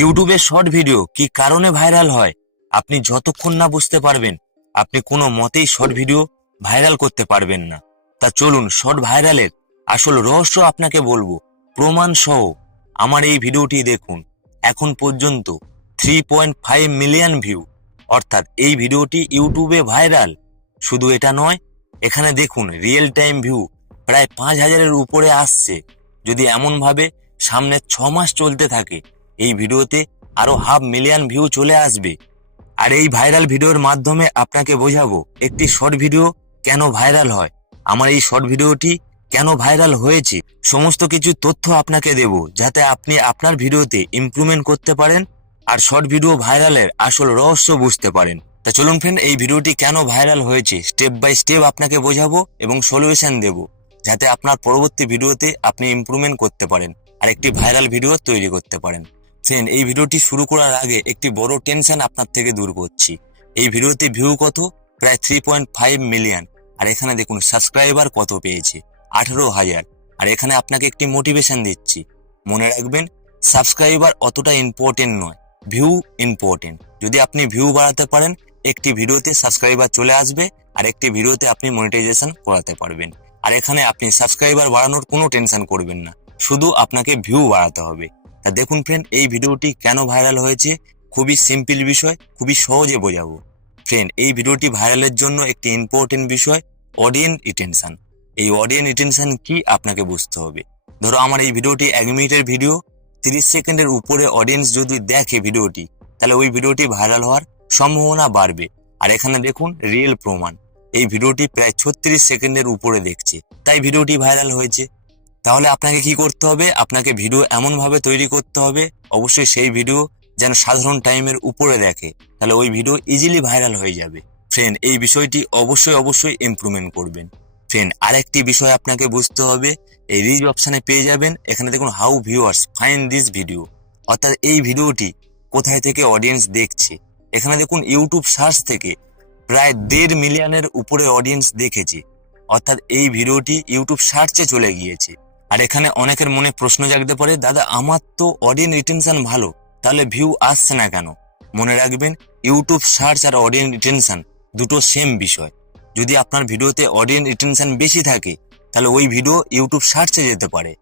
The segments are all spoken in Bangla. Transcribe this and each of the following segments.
ইউটিউবে শর্ট ভিডিও কি কারণে ভাইরাল হয় আপনি যতক্ষণ না বুঝতে পারবেন আপনি কোনো মতেই শর্ট ভিডিও ভাইরাল করতে পারবেন না। তা চলুন শর্ট ভাইরালের আসল রহস্য আপনাকে বলবো প্রমাণ সহ। আমার এই ভিডিওটি দেখুন, এখন পর্যন্ত 3.5 মিলিয়ন ভিউ, অর্থাৎ এই ভিডিওটি ইউটিউবে ভাইরাল। শুধু এটা নয়, এখানে দেখুন রিয়েল টাইম ভিউ প্রায় 5,000-এর উপরে আসছে। যদি এমন ভাবে সামনে 6 মাস চলতে থাকে, এই ভিডিওতে আরো 500,000 ভিউ চলে আসবে। আর এই ভাইরাল ভিডিওর মাধ্যমে আপনাকে বোঝাবো একটি শর্ট ভিডিও কেন ভাইরাল হয়, আমার এই শর্ট ভিডিওটি কেন ভাইরাল হয়েছে, সমস্ত কিছু তথ্য আপনাকে দেব যাতে আপনি আপনার ভিডিওতে ইমপ্রুভমেন্ট করতে পারেন আর শর্ট ভিডিও ভাইরালের আসল রহস্য বুঝতে পারেন। তা চলুন ফ্রেন্ড, এই ভিডিওটি কেন ভাইরাল হয়েছে স্টেপ বাই স্টেপ আপনাকে বোঝাবো এবং সলিউশন দেব যাতে আপনার পরবর্তী ভিডিওতে আপনি ইমপ্রুভমেন্ট করতে পারেন আর একটি ভাইরাল ভিডিও তৈরি করতে পারেন। ফ্রেন্ড, এই ভিডিওটি শুরু করার আগে একটি বড় টেনশন আপনার থেকে দূর করছি। এই ভিডিওতে ভিউ কত? প্রায় 3.5 মিলিয়ন। আর এখানে দেখুন সাবস্ক্রাইবার কত পেয়েছে, 18,000। আর এখানে আপনাকে একটি মোটিভেশন দিচ্ছি, মনে রাখবেন সাবস্ক্রাইবার অতটা ইম্পর্টেন্ট নয়, ভিউ ইম্পর্টেন্ট। যদি আপনি ভিউ বাড়াতে পারেন, একটি ভিডিওতে সাবস্ক্রাইবার চলে আসবে আর একটি ভিডিওতে আপনি মনিটাইজেশন করাতে পারবেন। আর এখানে আপনি সাবস্ক্রাইবার বাড়ানোর কোনো টেনশন করবেন না, শুধু আপনাকে ভিউ বাড়াতে হবে। তা দেখুন ফ্রেন্ড, এই ভিডিওটি কেন ভাইরাল হয়েছে, খুবই সিম্পল বিষয়, খুবই সহজে বোঝাবো। ফ্রেন্ড, এই ভিডিওটি ভাইরালের জন্য একটি ইম্পর্টেন্ট বিষয় অডিয়েন্স রিটেনশন। এই অডিয়েন্স রিটেনশন কি আপনাকে বুঝতে হবে। ধরো আমার এই ভিডিওটি 1 মিনিটের ভিডিও, 30 সেকেন্ডের উপরে অডিয়েন্স যদি দেখে ভিডিওটি, তাহলে ওই ভিডিওটি ভাইরাল হওয়ার সম্ভাবনা বাড়বে। আর এখানে দেখুন রিয়েল প্রমাণ, এই ভিডিওটি প্রায় 36 সেকেন্ডের উপরে দেখছে, তাই ভিডিওটি ভাইরাল হয়েছে। তাহলে আপনাকে কি করতে হবে, আপনাকে ভিডিও এমন ভাবে তৈরি করতে হবে অবশ্যই সেই ভিডিও যেন সাধারণ টাইমের উপরে দেখে, তাহলে ওই ভিডিও ইজিলি ভাইরাল হয়ে যাবে। ফ্রেন্ড, এই বিষয়টি অবশ্যই ইমপ্রুভমেন্ট করবেন। ফ্রেন্ড, আরেকটি বিষয় আপনাকে বুঝতে হবে, এই রিচ অপশনে পেয়ে যাবেন, এখানে দেখুন how viewers find this video, অর্থাৎ এই ভিডিওটি কোথায় থেকে অডিয়েন্স দেখছে। এখানে দেখুন ইউটিউব সার্চ থেকে প্রায় 1.5 মিলিয়নের উপরে অডিয়েন্স দেখেছে, অর্থাৎ এই ভিডিওটি ইউটিউব সার্চে চলে গিয়েছে। আর এখানে অনেকের মনে প্রশ্ন জাগতে পারে, দাদা আমার তো অডিয়েন্স রিটেনশন ভালো, তাহলে ভিউ আসছে না কেন? মনে রাখবেন ইউটিউব সার্চ আর অডিয়েন্স রিটেনশন দুটো সেম বিষয়। যদি আপনার ভিডিওতে অডিয়েন্স রিটেনশন বেশি থাকে, তাহলে ওই ভিডিও ইউটিউব সার্চে যেতে পারে।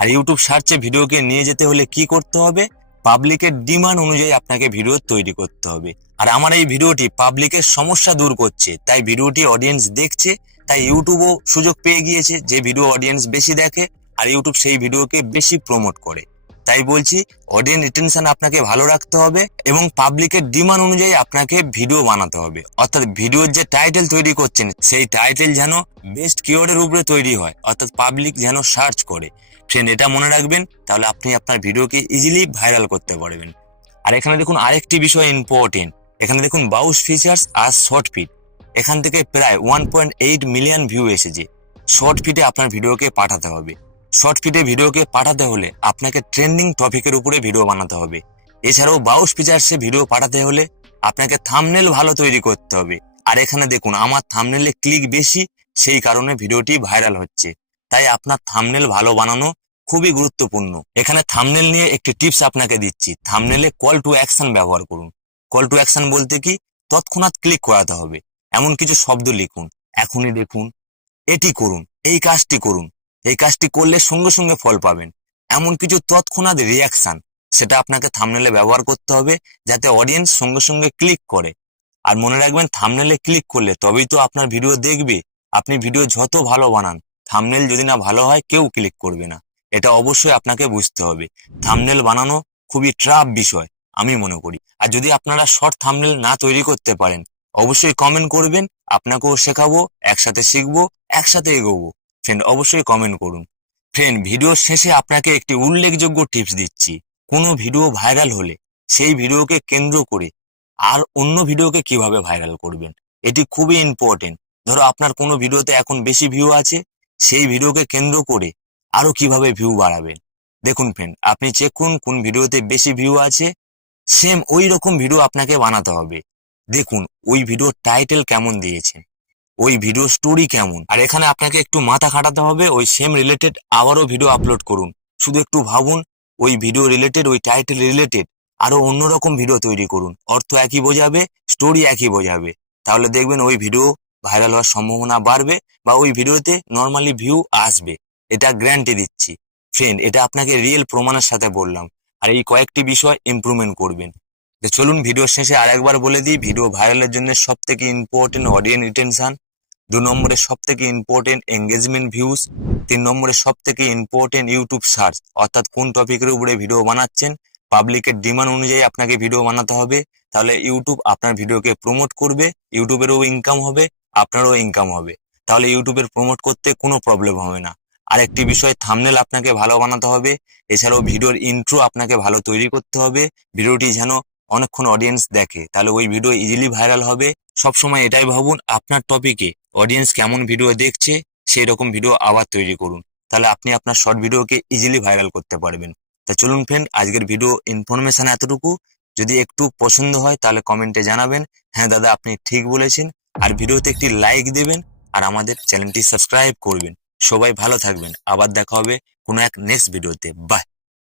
আর ইউটিউব সার্চে ভিডিওকে নিয়ে যেতে হলে কি করতে হবে, পাবলিকের ডিমান্ড অনুযায়ী আপনাকে ভিডিও তৈরি করতে হবে। আর আমার এই ভিডিওটি পাবলিকের সমস্যা দূর করছে, তাই ভিডিওটি অডিয়েন্স দেখছে, তাই ইউটিউবও সুযোগ পেয়ে গিয়েছে যে ভিডিও অডিয়েন্স বেশি দেখে আর ইউটিউব সেই ভিডিওকে বেশি প্রমোট করে। তাই বলছি অডিয়েন্স রিটেনশন আপনাকে ভালো রাখতে হবে এবং পাবলিকের ডিমান্ড অনুযায়ী আপনাকে ভিডিও বানাতে হবে, অর্থাৎ ভিডিওর যে টাইটেল তৈরি করছেন সেই টাইটেল যেন বেস্ট কিওয়ার্ডের উপরে তৈরি হয়, অর্থাৎ পাবলিক যেন সার্চ করে। ফ্রেন্ড, এটা মনে রাখবেন, তাহলে আপনি আপনার ভিডিওকে ইজিলি ভাইরাল করতে পারবেন। আর এখানে দেখুন আরেকটি বিষয় ইম্পর্টেন্ট, এখানে দেখুন বাউস ফিচার্স আর শর্ট ফিট, এখান থেকে প্রায় 1.8 মিলিয়ন ভিউ এসেছে। শর্ট ফিটে আপনার ভিডিওকে পাঠাতে হবে, শর্ট ফিটে ভিডিওকে পাঠাতে হলে আপনাকে ট্রেন্ডিং টপিকের উপরে ভিডিও বানাতে হবে। এছাড়াও বাউস ফিচার্সে ভিডিও পাঠাতে হলে আপনাকে থাম্বনেল ভালো তৈরি করতে হবে। আর এখানে দেখুন আমার থাম্বনেলে ক্লিক বেশি, সেই কারণে ভিডিওটি ভাইরাল হচ্ছে। তাই আপনার থাম্বনেল ভালো বানানো খুবই গুরুত্বপূর্ণ। এখানে থাম্বনেল নিয়ে একটি টিপস আপনাকে দিচ্ছি, থাম্বনেলে কল টু অ্যাকশন ব্যবহার করুন। কল টু অ্যাকশন বলতে কি, তৎক্ষণাৎ ক্লিক করাতে হবে এমন কিছু শব্দ লিখুন, এখনই দেখুন, এটি করুন, এই কাজটি করুন, এই কাজটি করলে সঙ্গে সঙ্গে ফল পাবেন, এমন কিছু তৎক্ষণাৎ রিয়াকশন, সেটা আপনাকে থাম্বনেলে ব্যবহার করতে হবে যাতে অডিয়েন্স সঙ্গে সঙ্গে ক্লিক করে। আর মনে রাখবেন থাম্বনেলে ক্লিক করলে তবেই তো আপনার ভিডিও দেখবে। আপনি ভিডিও যত ভালো বানান, থাম্বনেল যদি না ভালো হয় কেউ ক্লিক করবে না, এটা অবশ্যই আপনাকে বুঝতে হবে। থাম্বনেল বানানো খুবই টাফ বিষয় আমি মনে করি। আর যদি আপনারা শর্ট থাম্বনেল না তৈরি করতে পারেন, অবশ্যই কমেন্ট করবেন, আপনাকেও শেখাবো, একসাথে শিখবো, একসাথে এগোবো। ফ্রেন্ড, অবশ্যই কমেন্ট করুন। ফ্রেন্ড, ভিডিওর শেষে আপনাকে একটি উল্লেখযোগ্য টিপস দিচ্ছি, কোনো ভিডিও ভাইরাল হলে সেই ভিডিওকে কেন্দ্র করে আর অন্য ভিডিওকে কিভাবে ভাইরাল করবেন, এটি খুবই ইম্পর্টেন্ট। ধরো আপনার কোনো ভিডিওতে এখন বেশি ভিউ আছে, সেই ভিডিওকে কেন্দ্র করে আরো কিভাবে ভিউ বাড়াবেন। দেখুন ফ্রেন্ড, আপনি চেক করুন কোন ভিডিওতে বেশি ভিউ আছে, সেম ওই রকম ভিডিও আপনাকে বানাতে হবে। দেখুন ওই ভিডিওর টাইটেল কেমন দিয়েছে, ওই ভিডিও স্টোরি কেমন। আর এখানে আপনাকে একটু মাথা খাটাতে হবে, ওই সেম রিলেটেড আবারও ভিডিও আপলোড করুন। শুধু একটু ভাবুন ওই ভিডিও রিলেটেড, ওই টাইটেল রিলেটেড আরো অন্যরকম ভিডিও তৈরি করুন, অর্থ একই বোঝাবে, স্টোরি একই বোঝাবে, তাহলে দেখবেন ওই ভিডিও ভাইরাল হওয়ার সম্ভাবনা বাড়বে বা ওই ভিডিওতে নর্মালি ভিউ আসবে। এটা গ্যারান্টি দিচ্ছি ফ্রেন্ড, এটা আপনাকে রিয়েল প্রমাণের সাথে বললাম। আর এই কয়েকটি বিষয় ইমপ্রুভমেন্ট করবেন। তো চলুন ভিডিওর শেষে আরেকবার বলে দিই, ভিডিও ভাইরালের জন্য সব থেকে ইম্পর্টেন্ট অডিয়েন্স রিটেনশন, 2 নম্বরে সব থেকে ইম্পর্টেন্ট এঙ্গেজমেন্ট ভিউজ, 3 নম্বরে সব থেকে ইম্পর্টেন্ট ইউটিউব সার্চ, অর্থাৎ কোন টপিকের উপরে ভিডিও বানাচ্ছেন, পাবলিকের ডিমান্ড অনুযায়ী আপনাকে ভিডিও বানাতে হবে, তাহলে ইউটিউব আপনার ভিডিওকে প্রমোট করবে, ইউটিউবেরও ইনকাম হবে, আপনারও ইনকাম হবে, তাহলে ইউটিউবের প্রমোট করতে কোনো প্রবলেম হবে না। আরেকটি বিষয়, থাম্বনেল আপনাকে ভালো বানাতে হবে, এছাড়াও ভিডিওর ইন্ট্রো আপনাকে ভালো তৈরি করতে হবে, ভিডিওটি যেন অনেকক্ষণ অডিয়েন্স দেখে, তাহলে ওই ভিডিও ইজিলি ভাইরাল হবে। সবসময় এটাই ভাবুন, আপনার টপিকে অডিয়েন্স কেমন ভিডিও দেখছে সেই রকম ভিডিও আবার তৈরি করুন, তাহলে আপনি আপনার শর্ট ভিডিওকে ইজিলি ভাইরাল করতে পারবেন। তা চলুন ফ্রেন্ড, আজকের ভিডিও ইনফরমেশন এতটুকু। যদি একটু পছন্দ হয় তাহলে কমেন্টে জানাবেন হ্যাঁ দাদা আপনি ঠিক বলেছেন, আর ভিডিওতে একটি লাইক দেবেন, আর আমাদের চ্যানেলটি সাবস্ক্রাইব করবেন। সবাই ভালো থাকবেন, আবার দেখা হবে কোনো এক নেক্সট ভিডিওতে। বাই।